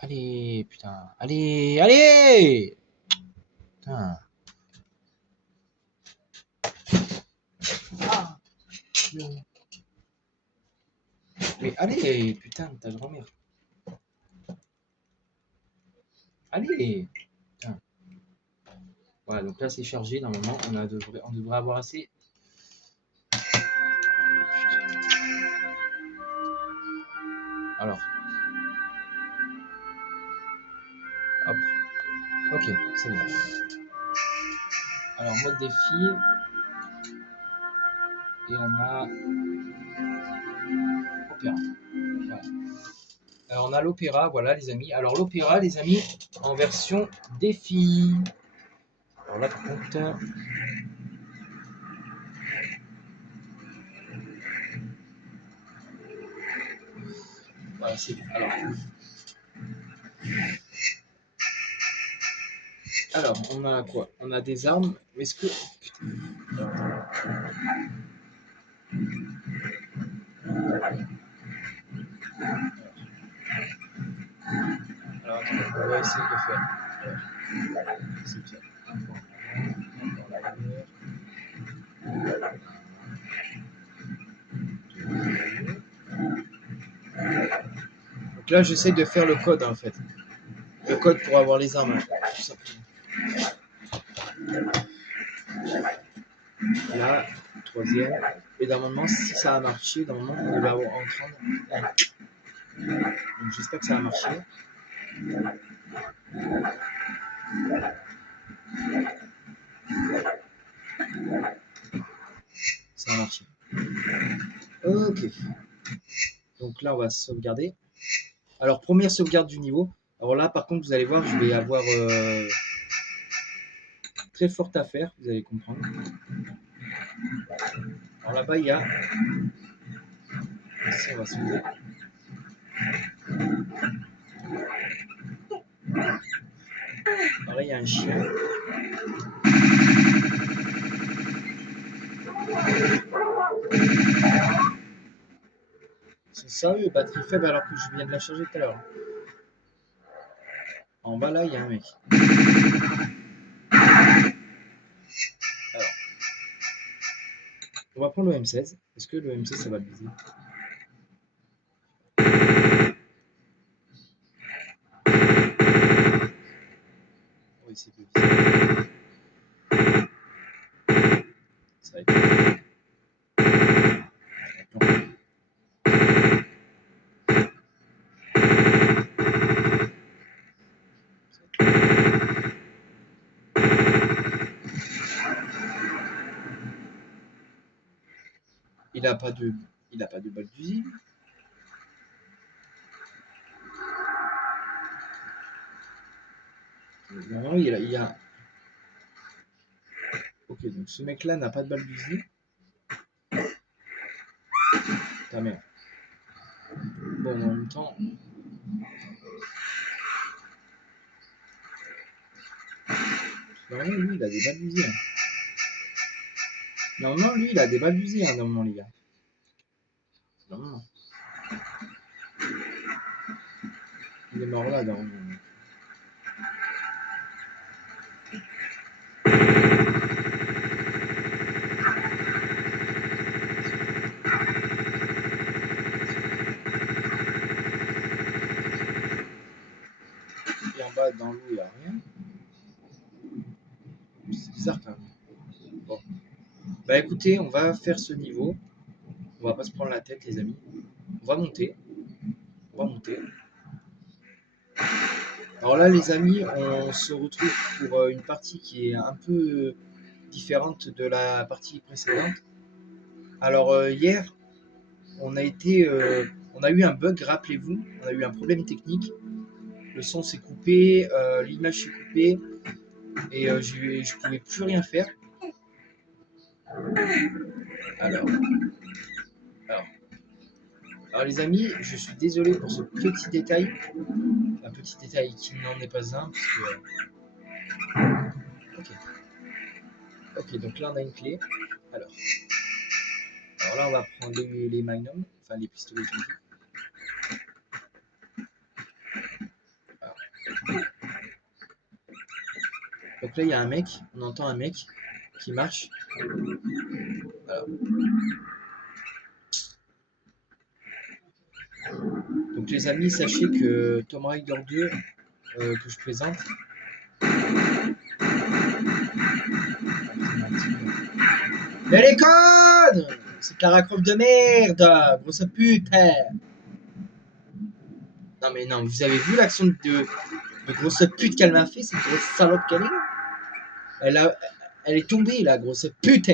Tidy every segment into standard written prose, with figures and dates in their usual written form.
Allez, putain. Allez, allez. Putain. Ah, mais allez, putain, ta grand-mère. Allez. Putain. Voilà, donc là c'est chargé. Normalement, on devrait avoir assez. Alors. Hop. Ok, c'est bon. Alors, mode défi. Et on a opéra. Voilà. Alors, on a l'opéra, voilà les amis. Alors l'opéra, les amis, en version défi. Alors là, par contre, voilà, c'est bon. Alors, on a quoi? On a des armes. Est-ce que alors, attends, on va essayer de faire. C'est bien. Donc là, j'essaie de faire le code en fait. Le code pour avoir les armes. Tout simplement. Là, troisième. Et normalement, si ça a marché, normalement, on devait avoir entendre. Donc j'espère que ça a marché. Ça a marché. Ok. Donc là, on va sauvegarder. Alors, première sauvegarde du niveau. Alors là, par contre, vous allez voir, je vais avoir très forte affaire, vous allez comprendre. Alors là-bas, il y a... Ici, on va sauter. Alors là, il y a un chien. C'est sérieux, batterie faible alors que je viens de la charger tout à l'heure. En bas, là, il y a un mec. Alors, on va prendre le M16. Est-ce que le M16, ça va le viser? Oui, c'est de viser. Ça va être... Il a pas de balle d'usine. Non, il y a... Ok, donc ce mec-là n'a pas de balle d'usine. Ta mère. Bon, en même temps... Normalement, lui, il a des balles d'usine. Normalement, lui, il a des balles d'usine, hein, normalement, les gars. Normalement. Il est mort là, normalement. Et en bas, dans l'eau, il n'y a rien. C'est bizarre quand même. Bon. Bah écoutez, on va faire ce niveau. On va pas se prendre la tête, les amis. On va monter. On va monter. Alors là, les amis, on se retrouve pour une partie qui est un peu différente de la partie précédente. Alors hier, on a eu un bug, rappelez-vous. On a eu un problème technique. Le son s'est coupé, l'image s'est coupée et je pouvais plus rien faire. Alors, alors les amis, je suis désolé pour ce petit détail. Un petit détail qui n'en est pas un, parce que... Ok. Ok, donc là on a une clé. Alors là on va prendre les magnums, enfin les pistolets. là, il y a un mec, on entend un mec qui marche. Voilà. Donc les amis, sachez que Tomb Raider 2, que je présente, mais les connes, c'est Clara Croft de merde, grosse pute. Non mais non, vous avez vu l'action de grosse pute qu'elle m'a fait, cette grosse salope qu'elle est. Elle est tombée la grosse pute.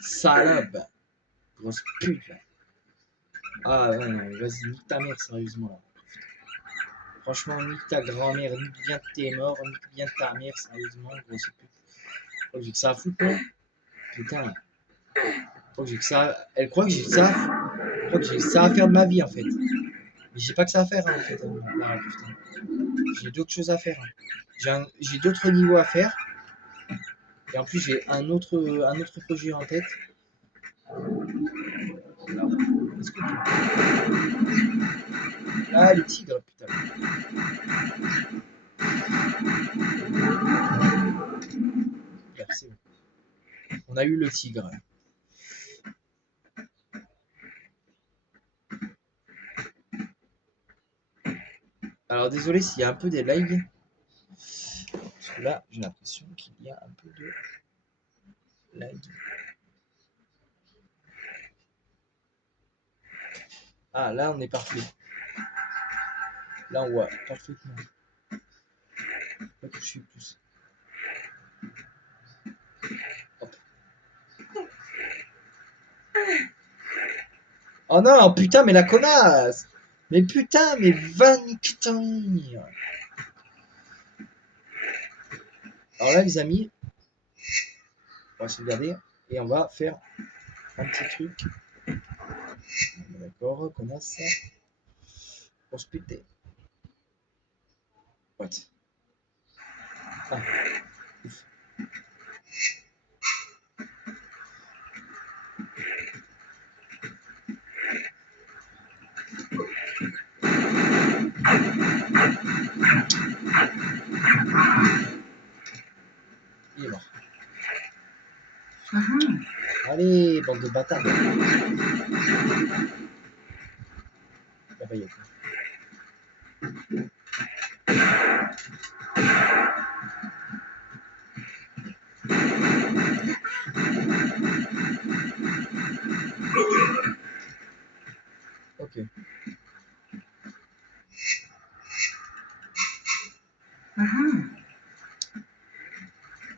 Salope, grosse pute. Ah ouais, non, vas-y, nique ta mère, sérieusement là. Franchement, nique ta grand-mère, nique bien tes morts, nique bien ta mère, sérieusement, grosse pute. Crois que j'ai que ça à foutre, quoi. Putain. Crois que j'ai que ça. Elle croit que j'ai que ça. Je crois que j'ai que ça à faire de ma vie, en fait. Mais j'ai pas que ça à faire, hein, en fait. J'ai d'autres choses à faire. Hein. J'ai d'autres niveaux à faire. Et en plus, j'ai un autre projet en tête. Est-ce que ah, les tigres, putain. Merci. On a eu le tigre. Alors, désolé s'il y a un peu des lags. Parce que là, j'ai l'impression qu'il y a un peu de lag. Ah, là, on est parfait. Là, on voit parfaitement. Pas toucher plus. Hop. Oh non, putain, mais la connasse! Mais putain, mais va niquer. Alors là, les amis, on va se regarder et on va faire un petit truc. D'accord, connasse. Pour se péter. What? Ah, ouf. Il est mort. Allez, bande de bâtards. La paillette. Ok.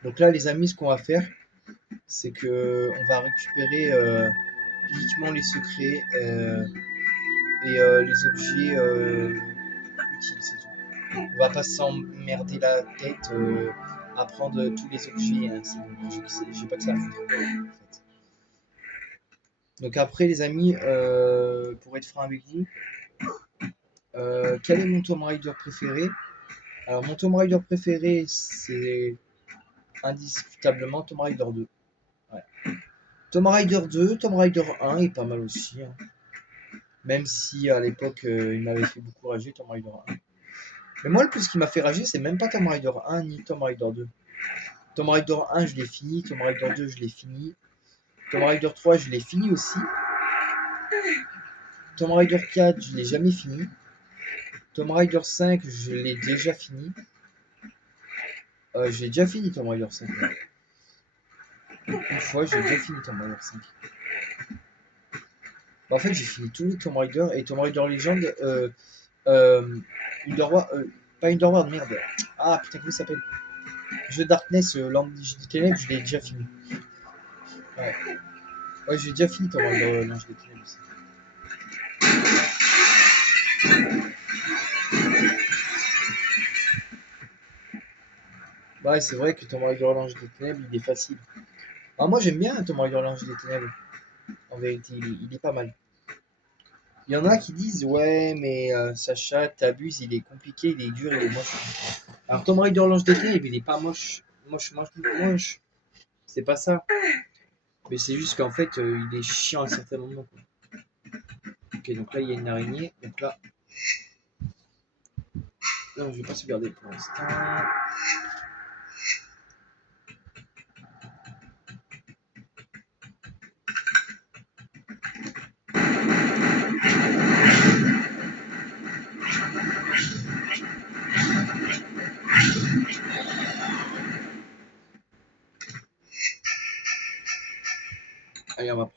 Donc là, les amis, ce qu'on va faire, c'est que on va récupérer uniquement les secrets et les objets utiles, c'est tout. On va pas s'emmerder la tête à prendre tous les objets. Hein, j'ai pas que ça à foutre. En fait. Donc après, les amis, pour être franc avec vous, quel est mon Tomb Raider préféré? Alors mon Tomb Raider préféré, c'est indiscutablement Tomb Raider 2. Ouais. Tomb Raider 2, Tomb Raider 1 est pas mal aussi. Hein. Même si à l'époque il m'avait fait beaucoup rager Tomb Raider 1. Mais moi le plus qui m'a fait rager c'est même pas Tomb Raider 1 ni Tomb Raider 2. Tomb Raider 1 je l'ai fini, Tomb Raider 2 je l'ai fini, Tomb Raider 3 je l'ai fini aussi. Tomb Raider 4 je l'ai jamais fini. Tomb Raider 5 je l'ai déjà fini. J'ai déjà fini Tomb Raider 5. Ouais. Une fois j'ai déjà fini Tomb Raider 5. Bah, en fait j'ai fini tous les Tomb Raider et Tomb Raider Legend Underworld, pas Underworld, merde. Ah putain, comment il s'appelle? Jeu Darkness, L'Ange des Ténèbres, je l'ai déjà fini. Ouais, ouais j'ai déjà fini Tomb Raider, L'Ange des Ténèbres aussi. Bah ouais, c'est vrai que Tomb Raider, L'Ange des Ténèbres, il est facile. Ah, moi j'aime bien Tomb Raider, L'Ange des Ténèbres. En vérité, il est pas mal. Il y en a qui disent ouais mais Sacha t'abuses, il est compliqué, il est dur, il est moche. Alors Tomb Raider L'Ange des Ténèbres il est pas moche. Moche. C'est pas ça. Mais c'est juste qu'en fait il est chiant à certains moments. Quoi. Ok donc là il y a une araignée. Donc là. Non je vais pas sauvegarder pour l'instant.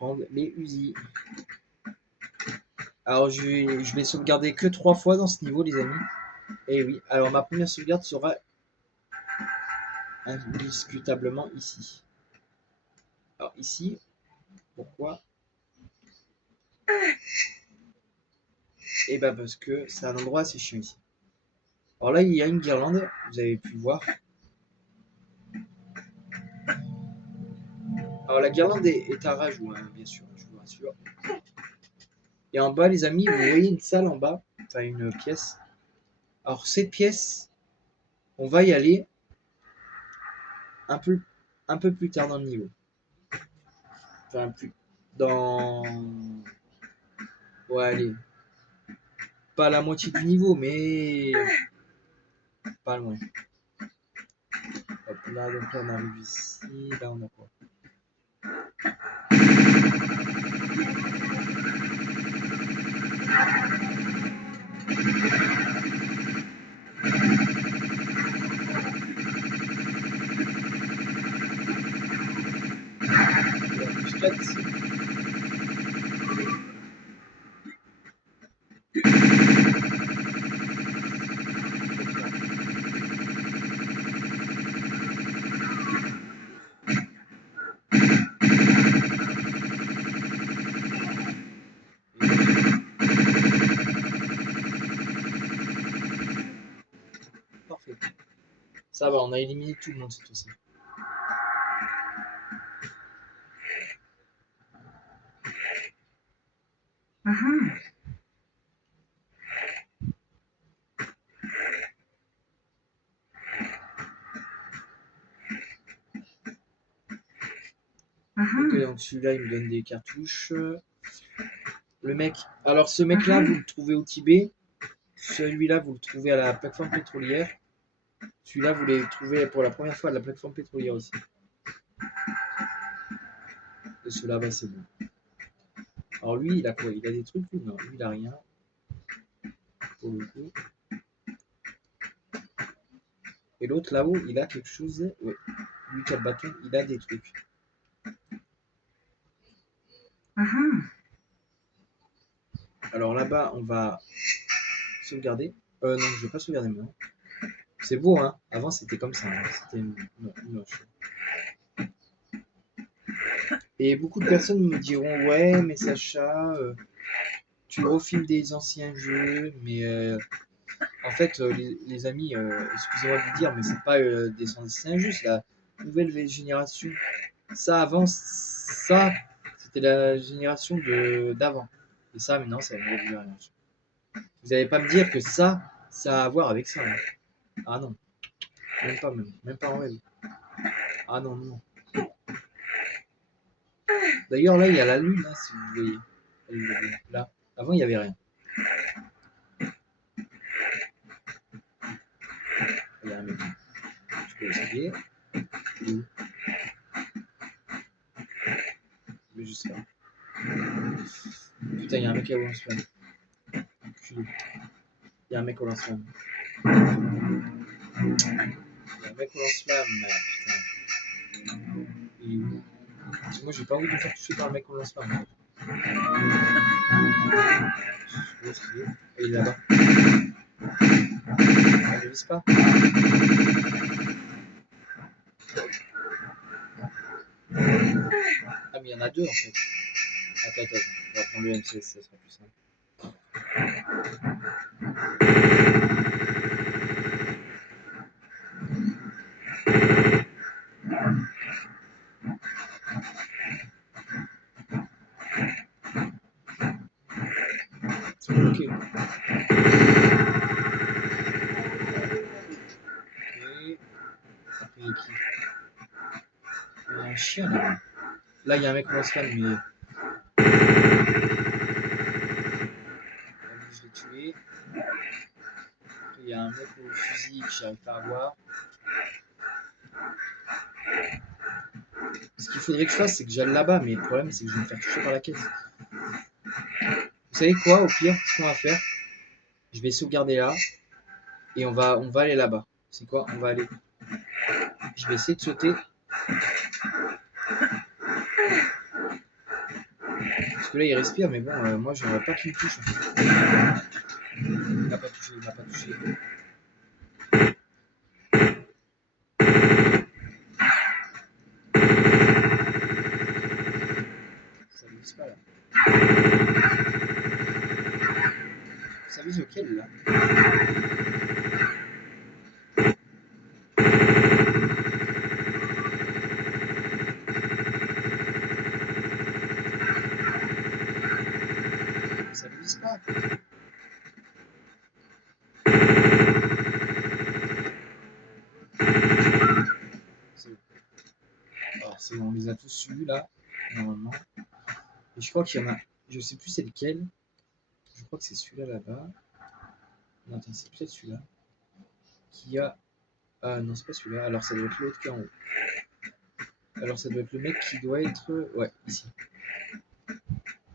prendre les Uzi. Alors je vais sauvegarder que 3 fois dans ce niveau, les amis. Et oui, alors ma première sauvegarde sera indiscutablement ici. Alors ici, pourquoi? Et bah parce que c'est un endroit assez chiant ici. Alors là, il y a une guirlande, vous avez pu voir. Alors la guirlande est à rajout, hein, bien sûr, je vous rassure. Et en bas, les amis, vous voyez une salle en bas, enfin une pièce. Alors cette pièce, on va y aller un peu plus tard dans le niveau. Enfin, plus dans... Ouais, allez. Pas la moitié du niveau, mais pas loin. Hop là, donc là on arrive ici, là on a quoi? Là, ici. Parfait. Ça va, on a éliminé tout le monde cette fois-ci. Ok, donc celui-là il me donne des cartouches. Le mec, alors ce mec-là vous le trouvez au Tibet. Celui-là vous le trouvez à la plateforme pétrolière. Celui-là vous le trouvez pour la première fois à la plateforme pétrolière aussi. Et celui-là, bah, c'est bon. Alors lui, il a quoi? Il a des trucs? Non, lui, il a rien. Pour le coup. Et l'autre là-haut, il a quelque chose. Ouais. Lui qui a le bâton, il a des trucs. Alors là-bas, on va sauvegarder. Non, je vais pas sauvegarder maintenant. C'est beau, hein. Avant, c'était comme ça. Hein. C'était moche. Et beaucoup de personnes me diront, ouais, mais Sacha, tu refilmes des anciens jeux, mais en fait, les amis, excusez-moi de vous dire, mais c'est pas des anciens jeux, c'est la nouvelle génération. Ça, avant, ça, c'était la génération d'avant. Et ça, maintenant, c'est la nouvelle génération. Vous n'allez pas me dire que ça a à voir avec ça. Hein. Ah non, même pas en rêve. Ah non, non. D'ailleurs, là, il y a la lune, hein, si vous voyez. Là, avant, il n'y avait rien. Il y a un mec. Je peux essayer. Il est où? Mais juste là. Putain, il y a un mec au lance-flamme. Il y a un mec au lance-flamme. Il y a un mec au lance-flamme, putain. Il est où? Parce que moi, j'ai pas envie de me faire toucher par un mec au lance-flamme. Et il est là-bas. Je ne vise pas. Ah, mais il y en a deux en fait. Attends, on va prendre le M16, ça sera plus simple. Ok. Et après, il y a qui? Il y a un chien là. Là, il y a un mec au lance-flamme, mais. Je l'ai tué. Après, il y a un mec au fusil que j'arrive pas à voir. Ce qu'il faudrait que je fasse, c'est que j'aille là-bas, mais le problème, c'est que je vais me faire toucher par la caisse. Vous savez quoi, au pire, ce qu'on va faire, je vais sauvegarder là, et on va aller là-bas. C'est quoi? On va aller. Je vais essayer de sauter. que là, il respire, mais bon, moi, j'aimerais pas qu'il me touche. En fait. Il m'a pas touché, il m'a pas touché. Ça vise pas, là. Ça vise lequel, là? Ça vise pas. Alors, c'est bon, on les a tous eus, là, normalement. Et je crois qu'il y en a... Je sais plus c'est lequel. Je crois que c'est celui-là, là-bas. Non, attends, c'est peut-être celui-là. Qui a... Ah non, c'est pas celui-là. Alors, ça doit être l'autre qui est en haut. Alors, ça doit être le mec qui doit être... Ouais, ici.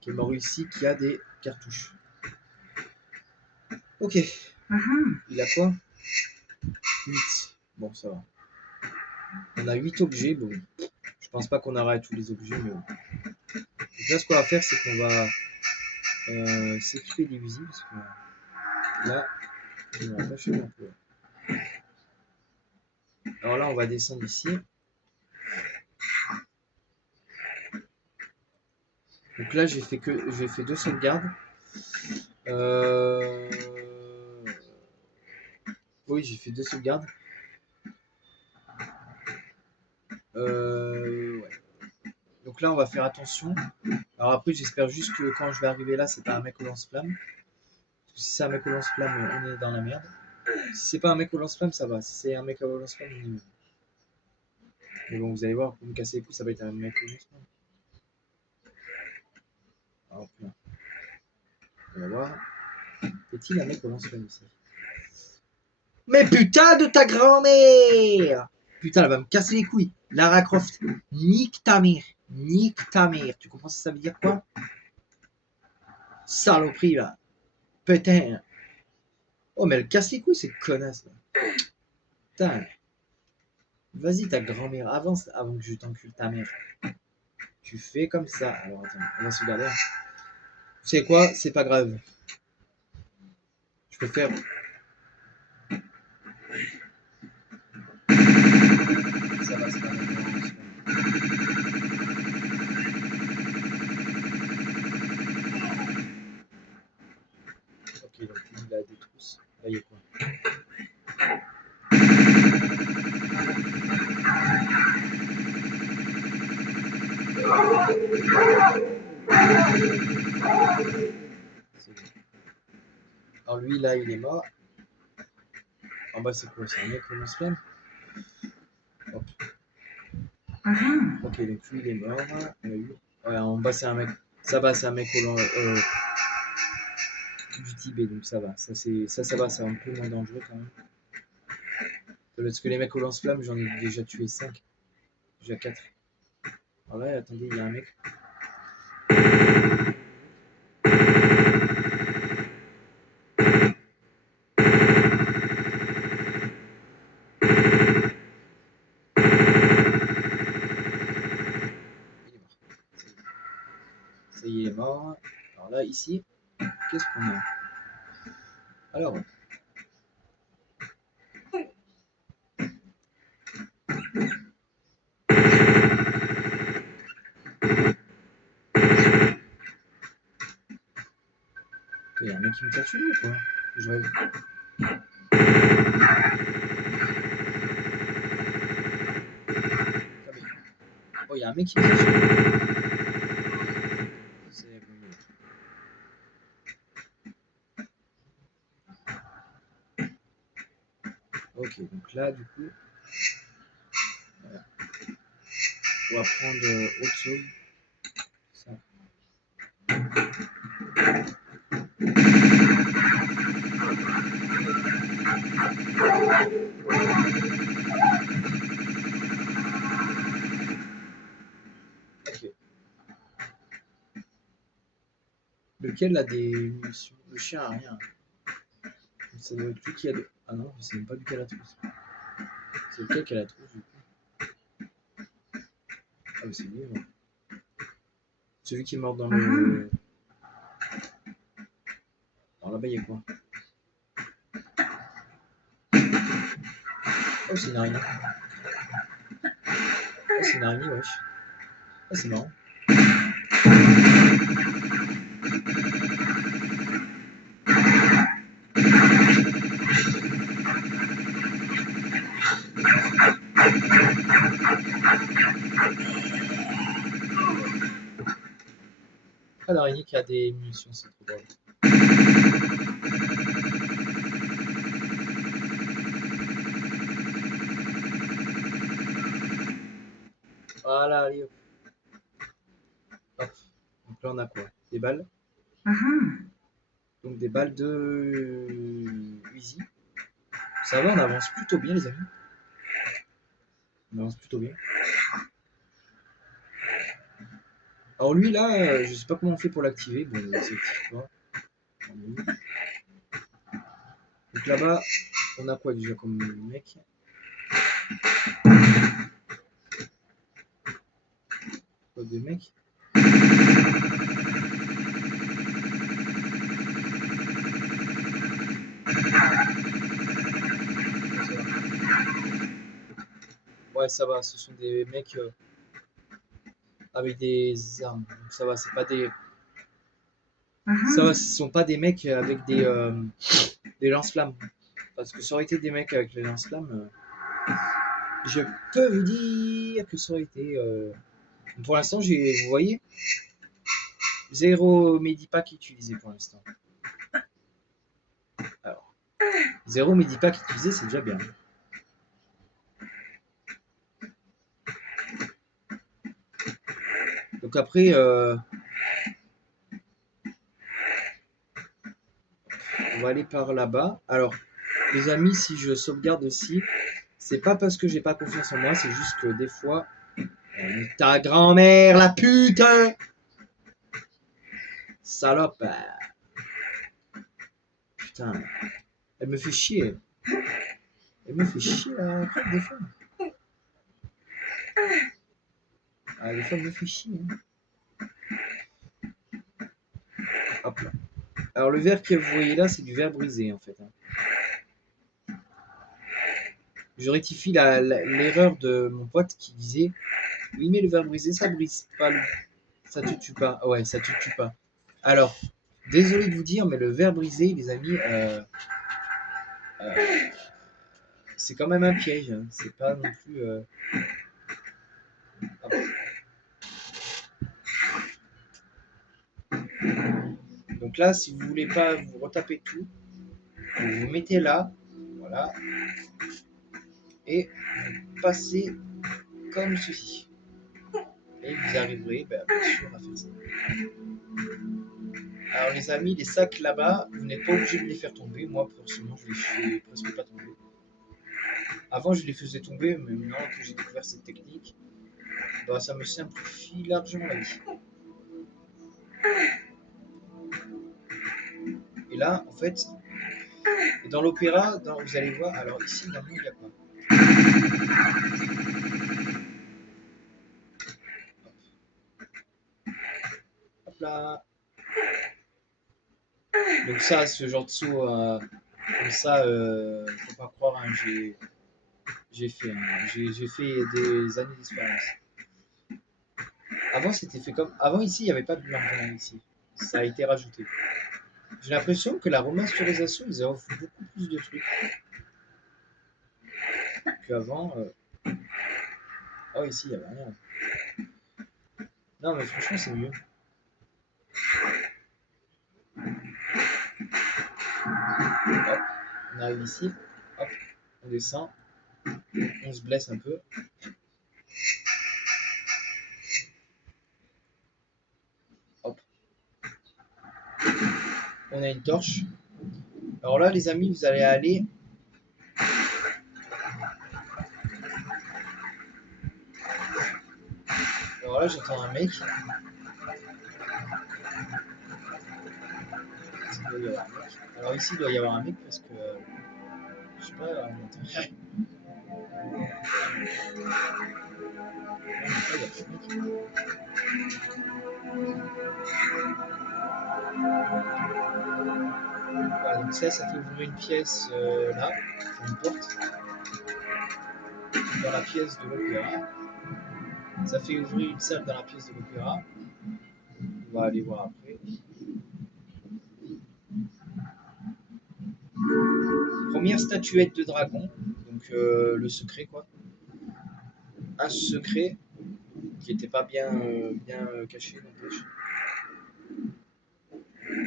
Qui est mort ici, qui a des cartouches. Ok. Il a quoi? 8. Bon, ça va. On a 8 objets. Bon, je pense pas qu'on aura tous les objets, mais bon. Donc là, ce qu'on va faire, c'est qu'on va s'équiper des fusils. Parce que là, on va lâcher un peu. Alors là, on va descendre ici. Donc là, j'ai fait 2 sauvegardes. Oui, j'ai fait 2 sauvegardes. Ouais. Donc là, on va faire attention. Alors après, j'espère juste que quand je vais arriver là, c'est pas un mec au lance-flamme. Parce que si c'est un mec au lance-flamme, on est dans la merde. Si c'est pas un mec au lance-flamme, ça va. Si c'est un mec au lance-flamme, on est mieux. Mais bon, vous allez voir, pour me casser les couilles, ça va être un mec au lance-flamme. Alors, là. On va voir. Est-il un mec au lance-flamme ici? Mais putain de ta grand-mère! Putain, elle va me casser les couilles. Lara Croft, nique ta mère. Nique ta mère. Tu comprends ce que ça veut dire quoi? Saloperie, là. Putain. Oh, mais elle casse les couilles, cette connasse, là. Putain. Vas-y, ta grand-mère, avance avant que je t'encule ta mère. Tu fais comme ça. Alors, attends, on va se regarder. Vous savez quoi? C'est pas grave. Je peux faire... Ça va, c'est pas grave. Ok, donc il a des trousses. Là, il y a quoi? C'est bon. Alors lui, là, il est mort. En bas, c'est quoi? C'est un mec au lance-flamme? Hop. Ok, donc lui, il est mort. Ouais, en bas, c'est un mec. Ça va, c'est un mec du Tibet, donc ça va. Ça va, c'est un peu moins dangereux quand même. Parce que les mecs au lance-flamme, j'en ai déjà tué 5. Déjà 4. Alors là, attendez, il y a un mec. Ça y est, il est mort. Alors là, ici, qu'est-ce qu'on a? Alors, il y a un mec qui me tire dessus ou quoi? Je rêve. Oh, il y a un mec qui me tire dessus. C'est bon. Ok, donc là, du coup, voilà. On va prendre autre chose. Ça. Ok. Lequel a des munitions? Le chien a rien. Ça doit être lui qui a de... Ah non, je sais même pas lequel a la trousse. C'est lequel qui a la trousse du coup? Ah, mais c'est lui, non? Celui qui est mort dans le... Alors là-bas, il y a quoi? Oh, c'est une araignée. Oh, c'est une araignée, wesh. Ah, c'est marrant. Ah, l'araignée qui a des munitions, c'est trop drôle. Voilà, allez hop. Hop. Donc là, on a quoi? Des balles. Donc des balles de Uzi. Ça va, on avance plutôt bien, les amis. On avance plutôt bien. Alors lui, là, je sais pas comment on fait pour l'activer. Bon, c'est actif pas. Donc là-bas, on a quoi déjà comme mec? Quoi des mecs? Ouais, ça va, ce sont des mecs avec des armes. Donc ça va, c'est pas des. Ça va, ce sont pas des mecs avec des lance-flammes. Parce que ça aurait été des mecs avec les lance-flammes. Je peux vous dire que ça aurait été. Pour l'instant, vous voyez, 0 Medipack utilisé pour l'instant. Alors, 0 Medipack utilisé, c'est déjà bien. Donc après, on va aller par là-bas. Alors, les amis, si je sauvegarde aussi, c'est pas parce que j'ai pas confiance en moi, c'est juste que des fois, ta grand-mère, la pute, salope, putain, elle me fait chier. Elle me fait chier la crête des fois. Ah, des fois, elle me fait chier. Hop là. Alors, le verre que vous voyez là, c'est du verre brisé en fait. Je rectifie l'erreur de mon pote qui disait oui, mais le verre brisé, ça brise pas. Ça te tue pas. Ouais, ça te tue pas. Alors, désolé de vous dire, mais le verre brisé, les amis, c'est quand même un piège. Hein. C'est pas non plus. Ah bon. Donc là, si vous voulez pas vous retaper tout, vous vous mettez là, voilà, et vous passez comme ceci. Et vous arriverez, bien sûr, à faire ça. Alors les amis, les sacs là-bas, vous n'êtes pas obligé de les faire tomber. Moi, personnellement, je les fais presque pas tomber. Avant, je les faisais tomber, mais maintenant que j'ai découvert cette technique, bah, ça me simplifie largement la vie. Et là, en fait, dans l'opéra, vous allez voir, alors ici, normalement, il y a quoi? Hop là. Donc ça, ce genre de saut, comme ça, faut pas croire, hein, j'ai fait, hein, j'ai fait des années d'expérience. Avant, c'était fait comme... Avant, ici, il n'y avait pas de blanc ici. Ça a été rajouté. J'ai l'impression que la remasterisation, ils offrent beaucoup plus de trucs qu'avant. Oh, ici, il n'y avait rien. Non, mais franchement, c'est mieux. Hop, on arrive ici. Hop, on descend. On se blesse un peu. Hop. On a une torche. Alors là, les amis, vous allez aller... Alors là, j'entends un mec. Alors ici, il doit y avoir un mec parce que... je sais pas, on entend rien. Voilà, donc ça fait ouvrir une pièce là, enfin une porte, dans la pièce de l'opéra. Ça fait ouvrir une salle dans la pièce de l'opéra. On va aller voir après. Première statuette de dragon, donc le secret quoi. Un secret qui n'était pas bien, caché n'empêche.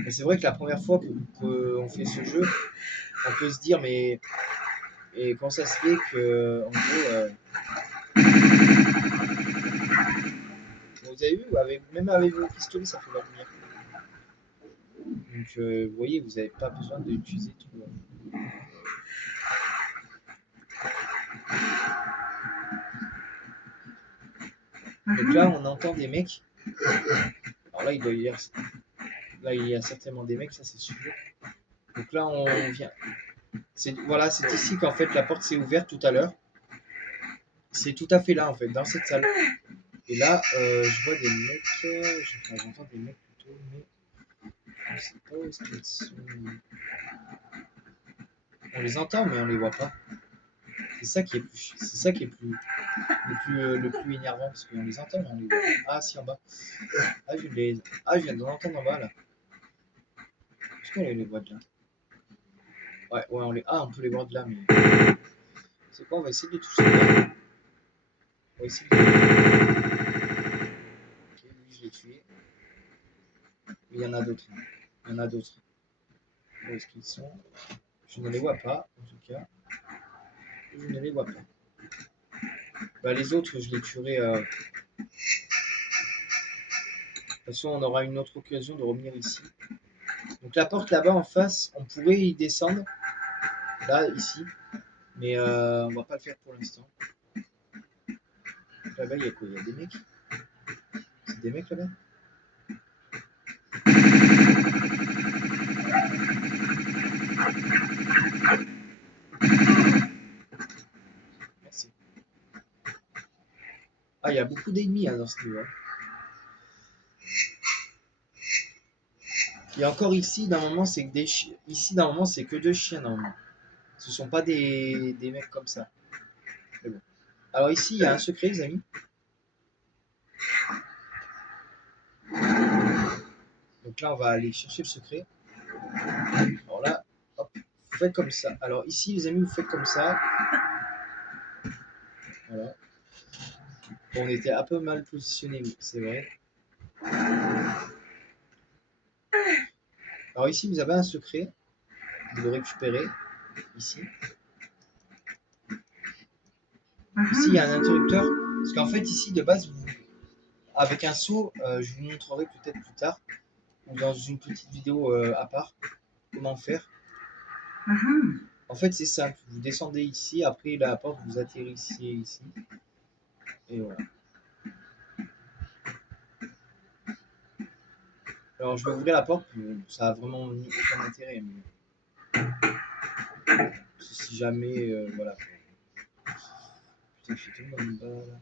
Mais c'est vrai que la première fois qu'on fait ce jeu, on peut se dire mais et comment ça se fait que en gros vous avez vu même avec vos pistolets ça fait la lumière. Donc vous voyez vous n'avez pas besoin d'utiliser tout. Donc là on entend des mecs. Alors là il doit y avoir, là il y a certainement des mecs, ça c'est sûr. Donc là on vient. Voilà, c'est ici qu'en fait la porte s'est ouverte tout à l'heure. C'est tout à fait là en fait, dans cette salle. Et là, je vois des mecs. Enfin, j'entends des mecs plutôt, mais je sais pas où est-ce qu'ils sont. On les entend, mais on les voit pas. C'est ça qui est plus, c'est ça qui est le plus énervant parce qu'on les entend, mais on les voit pas. Ah si en bas. Ah je viens d'en entendre en bas là. Est-ce qu'on les voit de là? Ouais, on peut les voir de là, mais c'est quoi? On va essayer de les toucher. On va essayer de Ok, lui je l'ai tué. Mais il y en a d'autres. Il y en a d'autres. Où est-ce qu'ils sont? Je ne les vois pas, en tout cas. Je ne les vois pas. Bah, les autres, je les tuerai. De toute façon, on aura une autre occasion de revenir ici. Donc la porte là-bas en face, on pourrait y descendre. Là, ici. Mais on va pas le faire pour l'instant. Là-bas, il y a quoi? Il y a des mecs? C'est des mecs là-bas? Merci. Ah, il y a beaucoup d'ennemis hein, dans ce niveau. Et encore ici, normalement, c'est que ici, normalement, c'est que deux chiens, normalement. Ce sont pas des mecs comme ça. Mais bon. Alors ici, il y a un secret, les amis. Donc là, on va aller chercher le secret. Alors là, hop, vous faites comme ça. Alors ici, les amis, vous faites comme ça. Voilà. Bon, on était un peu mal positionné, c'est vrai. Alors ici, vous avez un secret. Vous le récupérez. Ici. Ici, il y a un interrupteur. Parce qu'en fait, ici, de base, avec un seau, je vous montrerai peut-être plus tard, ou dans une petite vidéo à part, comment faire. En fait, c'est simple. Vous descendez ici, après la porte, vous atterrissez ici. Et voilà. Alors, je vais ouvrir la porte. Ça a vraiment aucun intérêt. Mais si jamais, voilà. Putain, je tombe en bas là.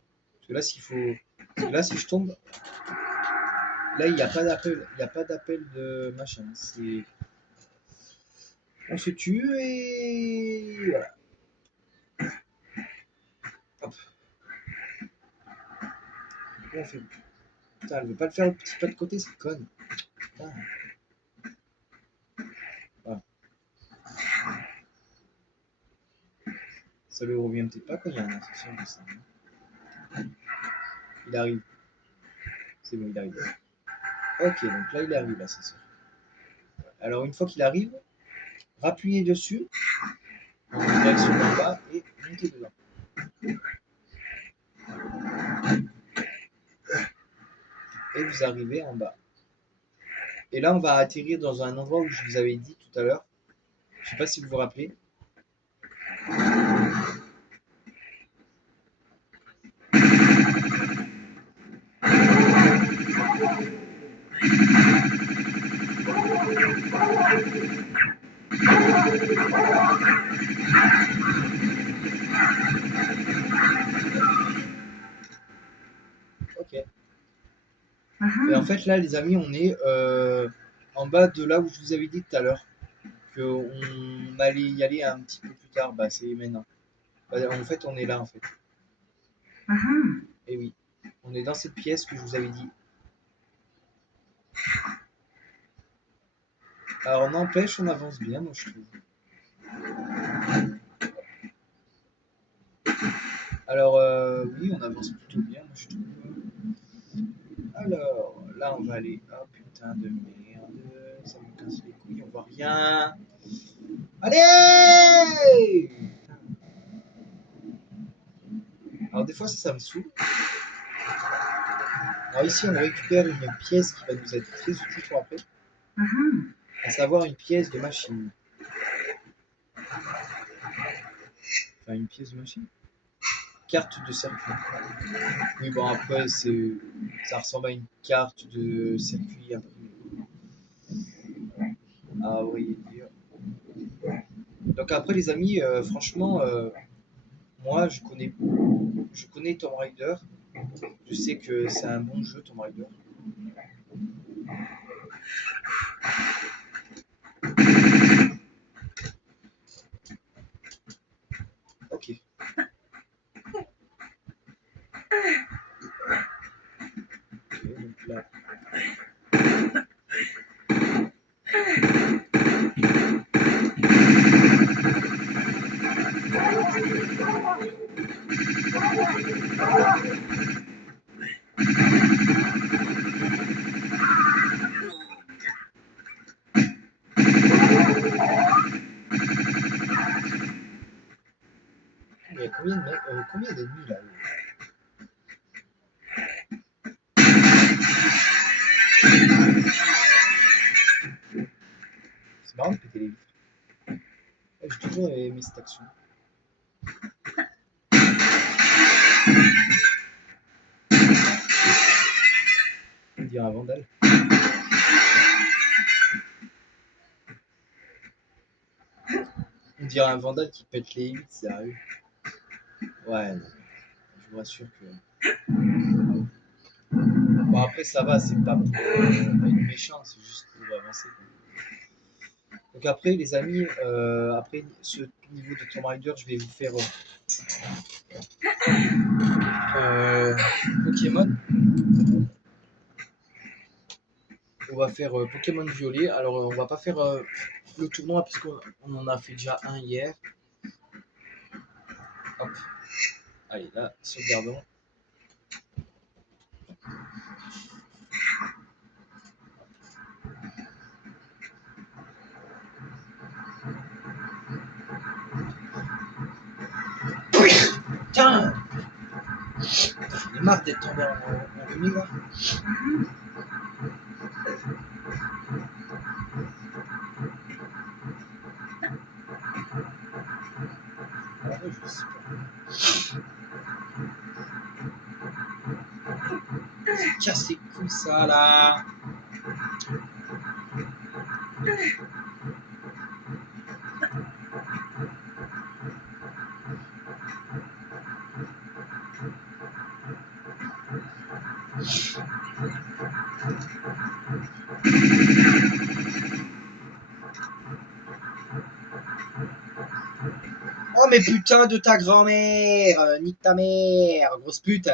Parce que là, là, si je tombe, là, il n'y a pas d'appel. Il n'y a pas d'appel de machin. C'est. On se tue et voilà. Hop. Comment on fait? Putain, elle veut pas le faire le petit pas de côté, c'est conne. Putain. Voilà. Ça lui revient peut-être pas quand il y a un ascenseur de ça. Il arrive. C'est bon, il arrive. Ok, donc là, il arrive, l'ascenseur. Alors, une fois qu'il arrive, rappuyez dessus en direction d'en bas et montez dedans. Et vous arrivez en bas. Et là, on va atterrir dans un endroit où je vous avais dit tout à l'heure. Je sais pas si vous vous rappelez. Et en fait, là, les amis, on est en bas de là où je vous avais dit tout à l'heure qu'on allait y aller un petit peu plus tard. Bah, c'est maintenant. Bah, en fait, on est là, en fait. Et oui, on est dans cette pièce que je vous avais dit. Alors, n'empêche, on avance bien, moi, je trouve. Alors, oui, on avance plutôt bien, moi, je trouve. Alors, là, on va aller. Oh putain de merde, ça me casse les couilles, on voit rien. Allez! Alors, des fois, ça me saoule. Alors, ici, on récupère une pièce qui va nous être très utile pour après, à savoir une pièce de machine. Enfin, une pièce de machine. Carte de circuit. Oui, bon, après, ça ressemble à une carte de circuit imprimée. Ah oui, dire. Donc après les amis, franchement, moi je connais Tomb Raider. Je sais que c'est un bon jeu Tomb Raider. Ok. Ok, donc là. Il y a combien d'ennemis là? C'est marrant de péter les vitres. J'ai toujours aimé cette action. On dirait un vandale. On dirait un vandale qui pète les vitres, sérieux. Ouais, non, je vous rassure que. Bon, après, ça va, c'est pas pour être méchant, c'est juste pour avancer. Donc, après, les amis, après ce niveau de Tomb Raider, je vais vous faire Pokémon. On va faire Pokémon Violet. Alors, on va pas faire le tournoi puisqu'on en a fait déjà un hier. Hop. Allez, là, sauvegardons. Putain! J'en ai marre d'être tombé en demi là. Ah ouais, je sais pas. C'est casse les couilles ça là. Oh mais putain de ta grand-mère! Nique ta mère, grosse pute!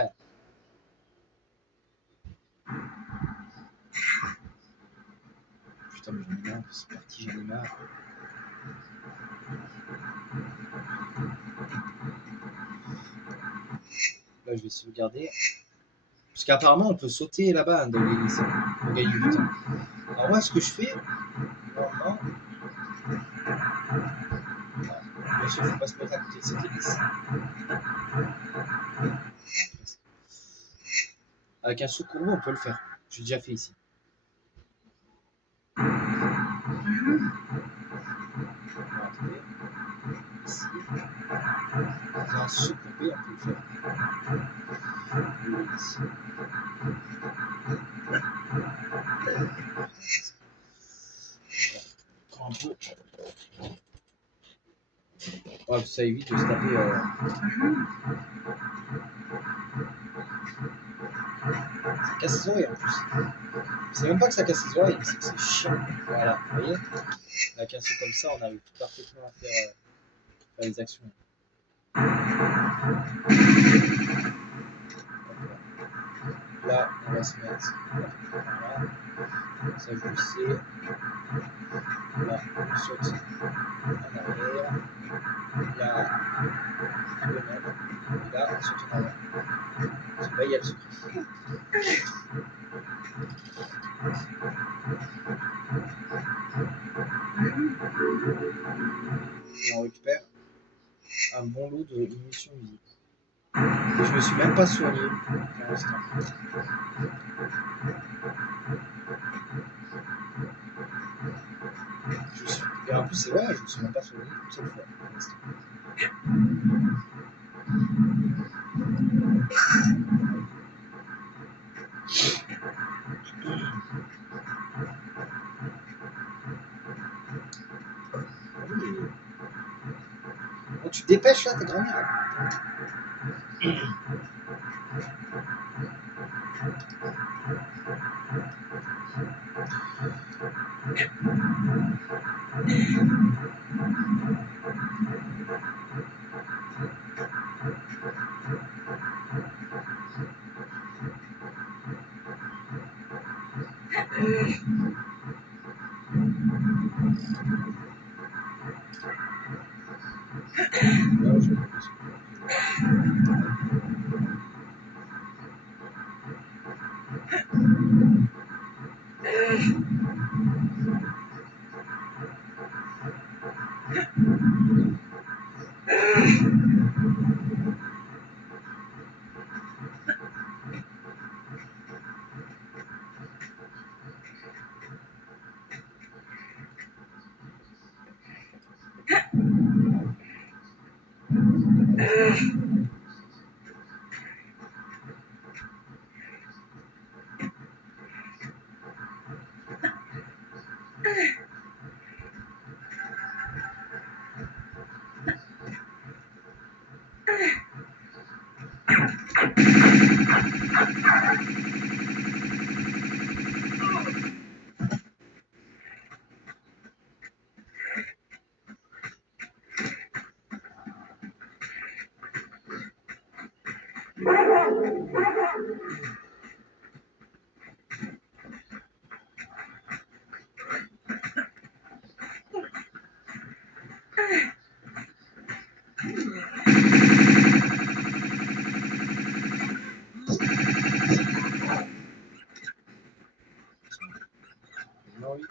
Putain mais j'en ai marre, c'est parti, j'en ai marre. Là je vais sauvegarder. Parce qu'apparemment on peut sauter là-bas hein, dans l'hélice pour gagner du temps. Alors moi ce que je fais, normalement, bien sûr faut pas se mettre à côté de cette hélice. Avec un saut courbé on peut le faire. J'ai déjà fait ici. Attendez. Ici. Dans un saut courbé on peut le faire. Ici. Prends un peu. Ouais, ça évite de se taper. casse ses oreilles en plus. C'est même pas que ça casse ses oreilles, c'est que c'est chiant. Voilà, vous voyez. Là, qu'un saut comme ça, on arrive tout parfaitement à faire les actions. Là, on va se mettre là. Ça, je le sais. Là, on saute en arrière. Là, tout le même. Et là, on saute en avant. Parce que là, il y a le secret. Et on récupère un bon lot de munitions visibles. Et je me suis même pas soigné pour l'instant. Et en plus, c'est vrai, je me suis même pas soigné une seule fois pour l'instant. Bon, tu te dépêches là, t'es grand-mère. Là, je non, oui.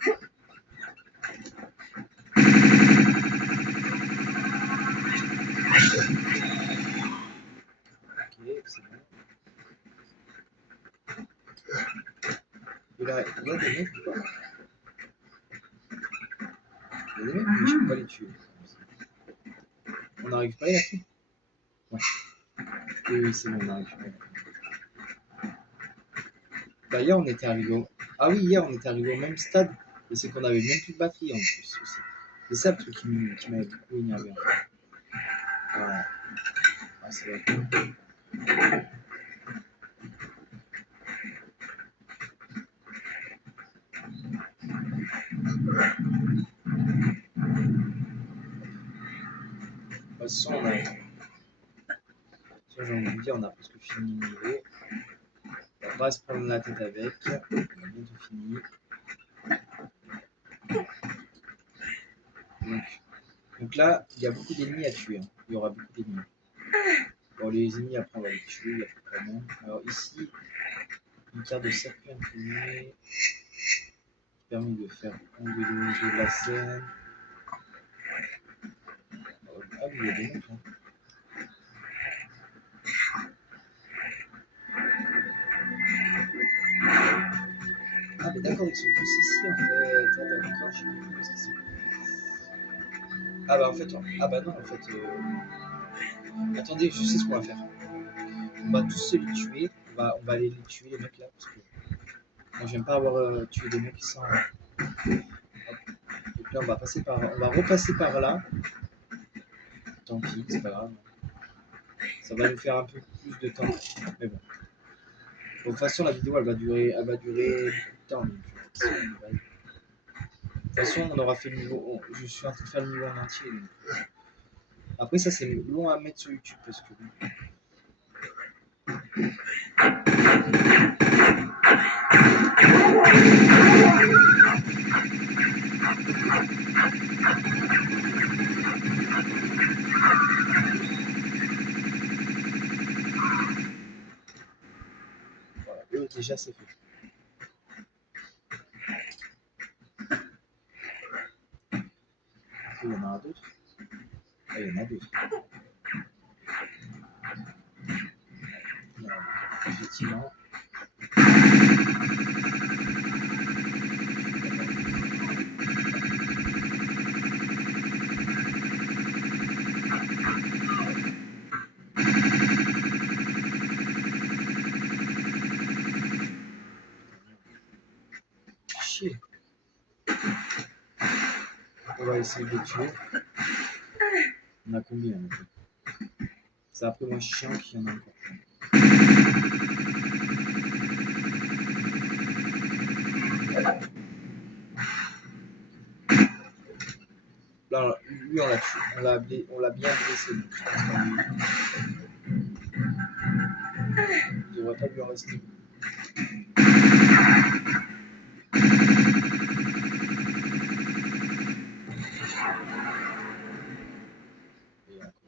Ok, c'est bon. Et là, il y a des mecs ou pas? Il y a des mecs, mais je peux pas les tuer. On a récupéré la clé? Ouais. Oui, c'est bon, on a récupéré. Bah, hier, on était arrivé au... Ah oui, hier, on était arrivé au même stade, et c'est qu'on avait même plus de batterie en plus aussi. C'est ça le truc qui m'avait beaucoup énervé en fait. Voilà. Ah, c'est vrai. De toute façon, on a... j'ai envie de dire, on a presque fini le niveau. On va pas se prendre la tête avec. On a bientôt fini. Donc là, il y a beaucoup d'ennemis à tuer. Hein. Il y aura beaucoup d'ennemis. Bon, les ennemis, après, on va les tuer. Il n'y a pas de problème. Alors ici, une carte de circuit imprimée qui permet de faire enlever le musée de la scène. Ah oui, il y a des mecs là. Ah mais d'accord, ils sont tous ici en fait. Ah d'accord, j'ai compris ce qu'ils sont. Ah bah en fait, ah bah non en fait. Attendez, je sais ce qu'on va faire. On va tous se les tuer. On va aller les tuer les mecs là parce que moi j'aime pas avoir tué des mecs sans. Donc là on va passer par, on va repasser par là. Tant pis, c'est pas grave. Ça va nous faire un peu plus de temps, mais bon. De toute façon, la vidéo, elle va durer beaucoup de temps. Donc, de toute façon, on aura fait le niveau. Je suis en train de faire le niveau en entier. Donc. Après, ça, c'est long à mettre sur YouTube parce que. Voilà, eux, déjà, c'est fait. Il y en aura d'autres. Ah, il y en a d'autres. Effectivement. Chier. On va essayer de les tuer. On a combien maintenant? C'est après moins chiant qu'il y en a encore. Là, lui, on l'a tué. On l'a bien blessé. Donc je pense qu'il ne devrait pas lui en rester. Et encore.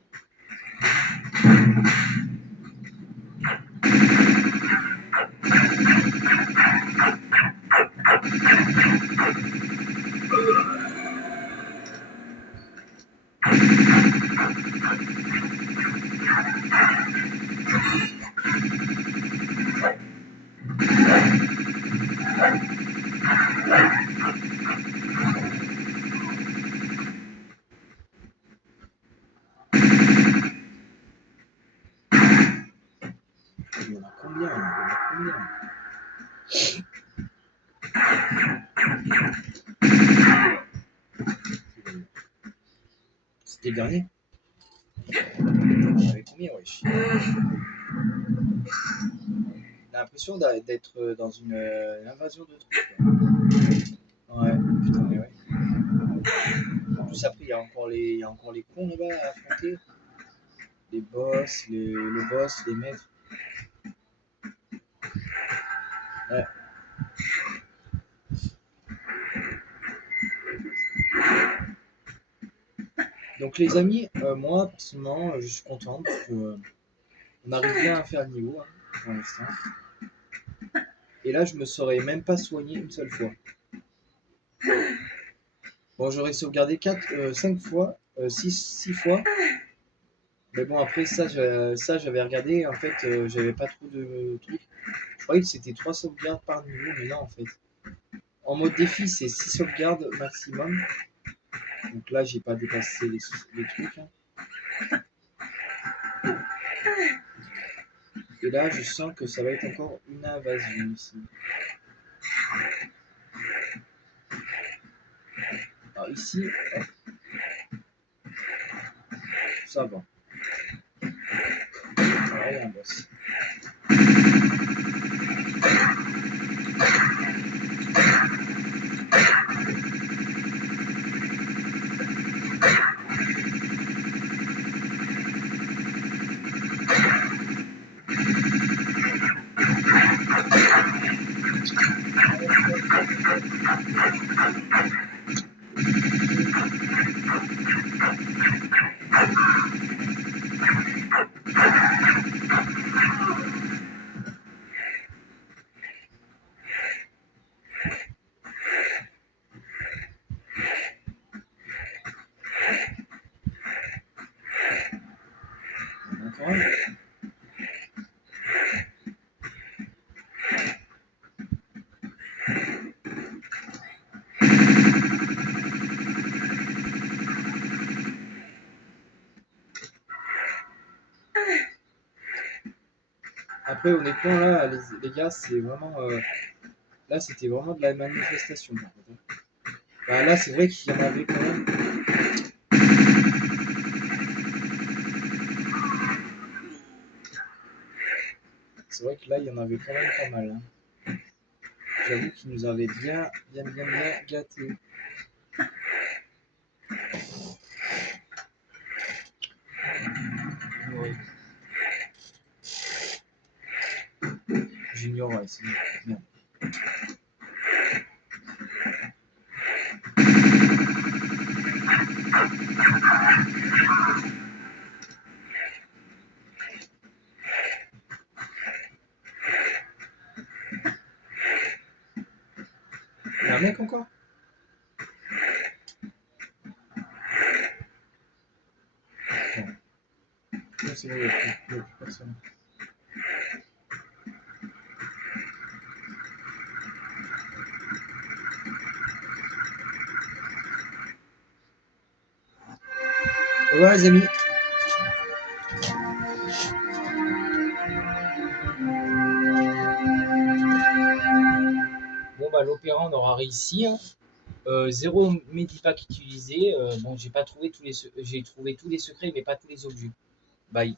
Il y en a combien? C'était le dernier? J'avais combien, wesh? J'ai l'impression d'être dans une invasion de trucs. Ouais, putain, mais ouais. En plus, après, il y a encore les cons là-bas à affronter. Les boss, le boss, les maîtres. Ouais. Donc les amis, moi personnellement, je suis content parce que on arrive bien à faire le niveau hein, pour l'instant. Et là, je me serais même pas soigné une seule fois. Bon, j'aurais sauvegardé 5 fois, 6 fois. Mais bon, après ça, j'avais regardé. En fait, j'avais pas trop de trucs. Je croyais que c'était 3 sauvegardes par niveau, mais non, en fait. En mode défi, c'est 6 sauvegardes maximum. Donc là, j'ai pas dépassé les trucs. Hein. Et là, je sens que ça va être encore une invasion ici. Alors ici, ça va. Voilà, il y a un boss. Encore un. Après, honnêtement, là, les gars, c'est vraiment. Là, c'était vraiment de la manifestation. Par contre. Bah, là, c'est vrai qu'il y en avait quand même. C'est vrai que là, il y en avait quand même pas mal. Hein. J'avoue qu'il nous avait bien gâté. Ouais. Junior, ouais, c'est bien. Il y a un mec encore? Non, c'est bon, il n'y a plus personne. Au revoir les amis. Bon bah l'opéra on aura réussi. Hein. 0 Medipack utilisé. Bon j'ai pas trouvé j'ai trouvé tous les secrets mais pas tous les objets. Bye.